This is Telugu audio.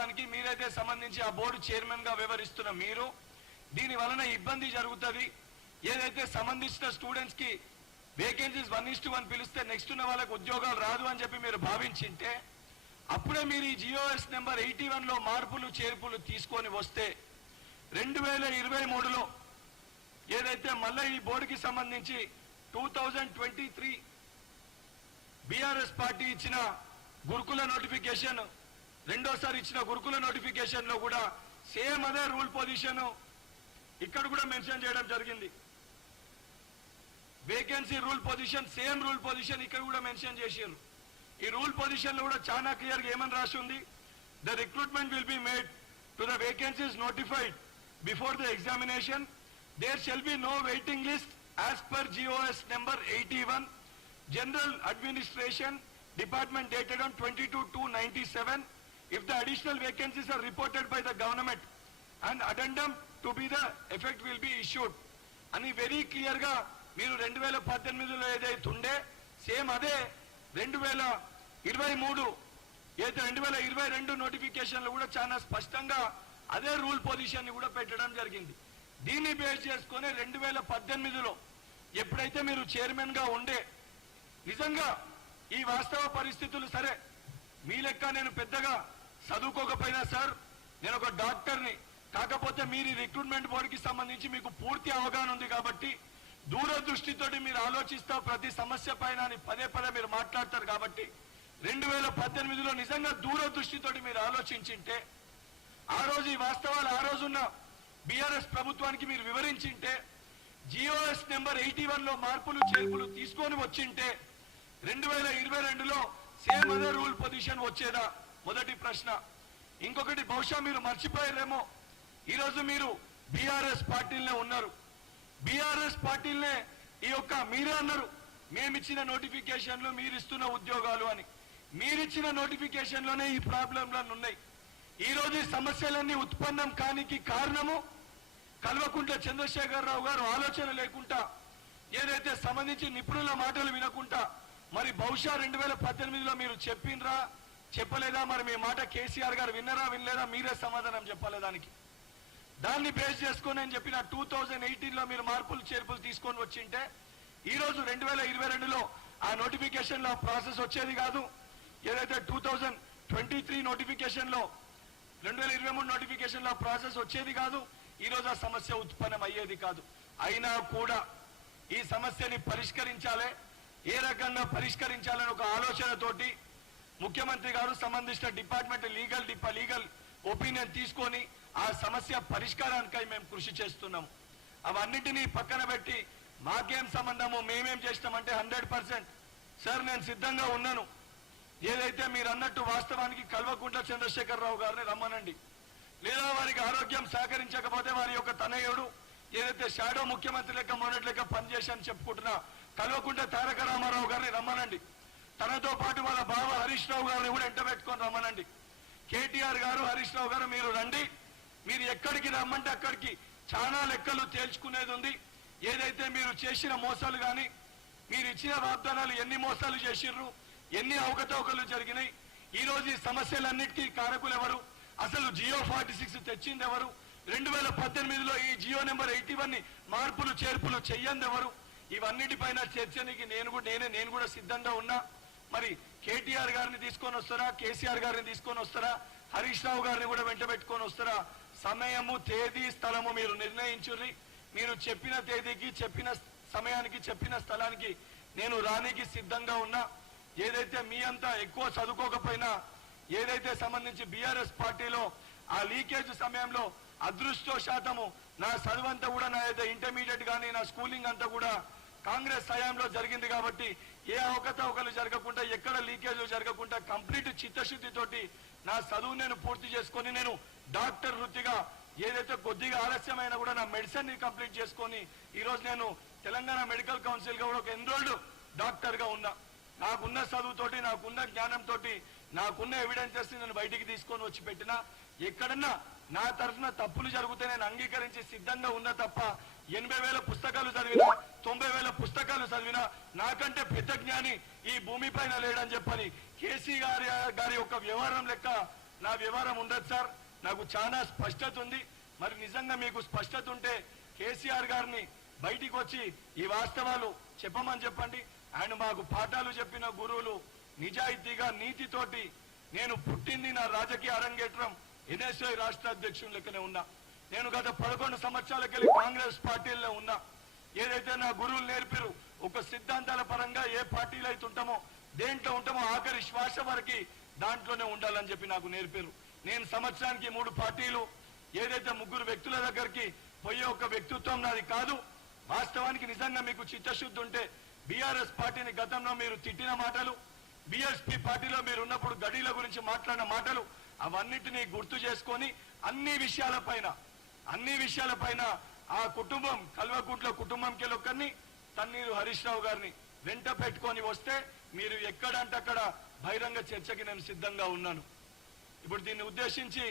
వాస్తవానికి మీరైతే సంబంధించి ఆ బోర్డు చైర్మన్ గా వ్యవహరిస్తున్న మీరు దీని వలన ఇబ్బంది జరుగుతుంది. ఏదైతే సంబంధించిన స్టూడెంట్స్ కి వేకెన్సీస్ 1:1 పిలిస్తే నెక్స్ట్ ఉన్న వాళ్ళకి ఉద్యోగాలు రాదు అని చెప్పి మీరు భావించింటే అప్పుడే మీరు ఈ జియోఎస్ నెంబర్ 81లో మార్పులు చేర్పులు తీసుకొని వస్తే 2023లో ఏదైతే మళ్ళీ ఈ బోర్డుకి సంబంధించి 2023 బీఆర్ఎస్ పార్టీ ఇచ్చిన గురుకుల నోటిఫికేషన్ రెండోసారి ఇచ్చిన గురుకుల నోటిఫికేషన్ లో కూడా సేమ్ అదే రూల్ పొజిషన్ ఇక్కడ కూడా మెన్షన్ చేయడం జరిగింది. Vacancy rule position same rule position ఇక్కడ కూడా మెన్షన్ చేశారు. ఈ రూల్ పొజిషన్ లో కూడా చాలా క్లియర్ గా ఏమని రాసి ఉంది, the recruitment will be made to the vacancies notified before the examination. There shall be no waiting list as per GOs number 81 General Administration Department dated on 22/2/97. If the additional vacancies are reported by the government, an addendum to be the effect will be issued. అని వెరీ క్లియర్ గా మీరు 2018లో ఏదైతే ఉండే సేమ్ అదే 2023 ఏదైతే 2022 నోటిఫికేషన్లు కూడా చాలా స్పష్టంగా అదే రూల్ పొజిషన్ ని కూడా పెట్టడం జరిగింది. దీన్ని బేస్ చేసుకొని 2018లో ఎప్పుడైతే మీరు చైర్మన్ గా ఉండే నిజంగా ఈ వాస్తవ పరిస్థితులు సరే మీ లెక్క నేను పెద్దగా చదువుకోకపోయినా సార్ నేను ఒక డాక్టర్ని, కాకపోతే మీరు రిక్రూట్మెంట్ బోర్డుకి సంబంధించి మీకు పూర్తి అవగాహన ఉంది కాబట్టి దూరదృష్టితోటి మీరు ఆలోచిస్తా ప్రతి సమస్య పైన పదే పదే మీరు మాట్లాడతారు కాబట్టి 2018లో నిజంగా దూరదృష్టితోటి మీరు ఆలోచించింటే ఆ రోజు ఈ వాస్తవాలు ఆ రోజున్న బీఆర్ఎస్ ప్రభుత్వానికి మీరు వివరించింటే జిఓఎస్ నెంబర్ 81లో మార్పులు చేర్పులు తీసుకొని వచ్చింటే 2022లో సేమ్ అదే రూల్ పొజిషన్ వచ్చేదా? మొదటి ప్రశ్న. ఇంకొకటి బహుశా మీరు మర్చిపోయారేమో, ఈరోజు మీరు బీఆర్ఎస్ పార్టీలనే ఉన్నారు. బీఆర్ఎస్ పార్టీలనే ఈ యొక్క మీరే అన్నారు మేమిచ్చిన నోటిఫికేషన్లు మీరు ఇస్తున్న ఉద్యోగాలు అని. మీరిచ్చిన నోటిఫికేషన్లోనే ఈ ప్రాబ్లంలన్నీ ఉన్నాయి. ఈ రోజు ఈ సమస్యలన్నీ ఉత్పన్నం కానికి కారణము కల్వకుంట్ల చంద్రశేఖరరావు గారు ఆలోచన లేకుండా ఏదైతే సంబంధించి నిపుణుల మాటలు వినకుండా మరి బహుశా 2018లో మీరు చెప్పిండ్రా చెప్పలేదా? మరి మీ మాట కేసీఆర్ గారు విన్నరా వినలేదా? మీరే సమాధానం చెప్పాలి దానికి. దాన్ని బేస్ చేసుకొని నేను చెప్పిన 2018లో మీరు మార్పులు చేర్పులు తీసుకొని వచ్చింటే ఈ రోజు 2022లో ఆ నోటిఫికేషన్ లో ప్రాసెస్ వచ్చేది కాదు. ఏదైతే 2023 నోటిఫికేషన్ లో 2023 నోటిఫికేషన్ లో ప్రాసెస్ వచ్చేది కాదు. ఈ రోజు ఆ సమస్య ఉత్పన్నం అయ్యేది కాదు. అయినా కూడా ఈ సమస్యని పరిష్కరించాలి, ఏ రకంగా పరిష్కరించాలని ఒక ఆలోచనతోటి ముఖ్యమంత్రి గారు సంబంధించిన డిపార్ట్మెంట్ లీగల్ ఒపీనియన్ తీసుకొని ఆ సమస్య పరిష్కారానికై మేము కృషి చేస్తున్నాము. అవన్నింటినీ పక్కన పెట్టి మాకేం సంబంధము మేమేం చేస్తామంటే 100% సార్ నేను సిద్ధంగా ఉన్నాను. ఏదైతే మీరు అన్నట్టు వాస్తవానికి కల్వకుంట్ల చంద్రశేఖరరావు గారిని రమ్మనండి, లేదా వారికి ఆరోగ్యం సహకరించకపోతే వారి యొక్క తనయుడు ఏదైతే షాడో ముఖ్యమంత్రి లెక్క మొన్నటి లెక్క పనిచేశాని చెప్పుకుంటున్నా కల్వకుంట్ల తారక రామారావు గారిని రమ్మనండి. తనతో పాటు వాళ్ళ బావ హరీష్ రావు గారిని కూడా ఎంట పెట్టుకొని రమ్మనండి. కేటీఆర్ గారు హరీష్ రావు గారు మీరు రండి, మీరు ఎక్కడికి రమ్మంటే అక్కడికి చాలా లెక్కలు తేల్చుకునేది ఉంది. ఏదైతే మీరు చేసిన మోసాలు కానీ మీరు ఇచ్చిన వాగ్దానాలు ఎన్ని మోసాలు చేసిర్రు, ఎన్ని అవకతవకలు జరిగినాయి, ఈ రోజు ఈ సమస్యలన్నిటికీ కారకులు ఎవరు, అసలు జియో 46 తెచ్చింది ఎవరు, 2018లో ఈ జియో నెంబర్ 81ని మార్పులు చేర్పులు చెయ్యంది ఎవరు, ఇవన్నిటిపైన చర్చనికి నేను కూడా సిద్ధంగా ఉన్నా. మరి కేటీఆర్ గారిని తీసుకొని వస్తారా, కేసీఆర్ గారిని తీసుకొని వస్తారా, హరీష్ రావు గారిని కూడా వెంట పెట్టుకొని వస్తారా? సమయము తేదీ స్థలము మీరు నిర్ణయించుర్రి. మీరు చెప్పిన తేదీకి చెప్పిన సమయానికి చెప్పిన స్థలానికి నేను రానికి సిద్ధంగా ఉన్నా. ఏదైతే మీ అంతా ఎక్కువ చదువుకోకపోయినా ఏదైతే సంబంధించి బీఆర్ఎస్ పార్టీలో ఆ లీకేజ్ సమయంలో అదృష్టవశాత్తము నా చదువంతా కూడా నా ఇంటర్మీడియట్ కానీ నా స్కూలింగ్ అంతా కూడా కాంగ్రెస్ హయాంలో జరిగింది కాబట్టి ఏ అవకతవకలు జరగకుండా ఎక్కడ లీకేజ్ జరగకుండా కంప్లీట్ చిత్తశుద్ధితోటి నా చదువు నేను పూర్తి చేసుకొని నేను డాక్టర్ వృత్తిగా ఏదైతే కొద్దిగా ఆలస్యమైనా కూడా నా మెడిసిన్ ని కంప్లీట్ చేసుకొని ఈ రోజు నేను తెలంగాణ మెడికల్ కౌన్సిల్ గా కూడా ఒక ఎన్రోల్డ్ డాక్టర్ గా ఉన్నా. నాకున్న చదువుతోటి నాకున్న జ్ఞానంతో నాకున్న ఎవిడెన్సెస్ నేను బయటికి తీసుకొని వచ్చి పెట్టినా ఎక్కడన్నా నా తరఫున తప్పులు జరిగితే నేను అంగీకరించి సిద్ధంగా ఉన్నా తప్ప 80,000 పుస్తకాలు చదివినా 90,000 పుస్తకాలు చదివినా నాకంటే పెద్ద జ్ఞాని ఈ భూమి పైన లేడని చెప్పని కేసీ గారి యొక్క వ్యవహారం లెక్క నా వ్యవహారం ఉండదు సార్, నాకు చాలా స్పష్టత ఉంది. మరి నిజంగా మీకు స్పష్టత ఉంటే కేసీఆర్ గారిని బయటికి వచ్చి ఈ వాస్తవాలు చెప్పమని చెప్పండి. ఆయన మాకు పాఠాలు చెప్పిన గురువులు, నిజాయితీగా నీతితోటి నేను పుట్టింది నా రాజకీయ అరంగేట్రం ఎన్ఎస్ఐ రాష్ట్ర అధ్యక్షుని లెక్కనే ఉన్నా. నేను గత 11 సంవత్సరాలకెళ్ళి కాంగ్రెస్ పార్టీల్లో ఉన్నా. ఏదైతే నా గురువులు నేర్పారు, ఒక సిద్ధాంతాల పరంగా ఏ పార్టీలో అయితే ఉంటామో, దేంట్లో ఉంటామో ఆఖరి శ్వాస వరకు దాంట్లోనే ఉండాలని చెప్పి నాకు నేర్పారు. నేను సంవత్సరానికి 3 పార్టీలు, ఏదైతే 3 వ్యక్తుల దగ్గరికి పోయే ఒక వ్యక్తిత్వం నాది కాదు. వాస్తవానికి నిజంగా మీకు చిత్తశుద్ధి ఉంటే బీఆర్ఎస్ పార్టీని గతంలో మీరు తిట్టిన మాటలు, బీఎస్పీ పార్టీలో మీరు ఉన్నప్పుడు గడీల గురించి మాట్లాడిన మాటలు, అవన్నిటినీ గుర్తు చేసుకొని అన్ని విషయాలపైన ఆ కుటుంబం, కల్వకుంట్ల కుటుంబంకి ఒకరిని, తన్నీరు హరీష్ రావు గారిని వెంట పెట్టుకొని వస్తే మీరు ఎక్కడంటే అక్కడ బహిరంగ చర్చకి నేను సిద్ధంగా ఉన్నాను. ఇప్పుడు దీన్ని ఉద్దేశించి